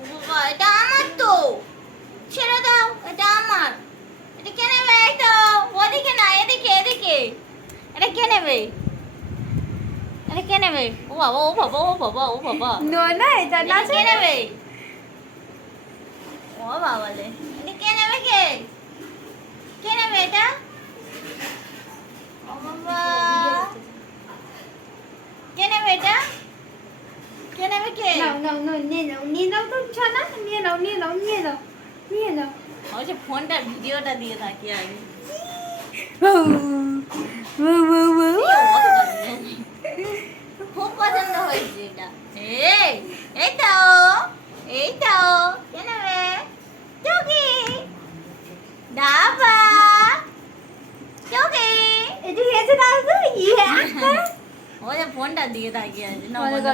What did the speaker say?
বাবা এটা আমার তো। ছেড়ে দাও এটা আমার। এটা কে নেবে? তো ওদিকে না এদিকে এদিকে। এটা কে নেবে? এটা কে নেবে? ও বাবা ও বাবা ও বাবা ও বাবা। নো না এটা না এটা কে নেবে? ও বাবা লে এটা কে নেবে কে নেবে এটা ও বাবা কে নেবে এটা? কে নেবে কে? নাও নাও নাও নিয়ে নাও নিয়ে নাও তো ছানা নিয়ে নাও নিয়ে নাও নিয়ে নাও নিয়ে নাও। ওই যে ফোনটা ভিডিওটা দিয়ে থাকি আগে এদিকে এসে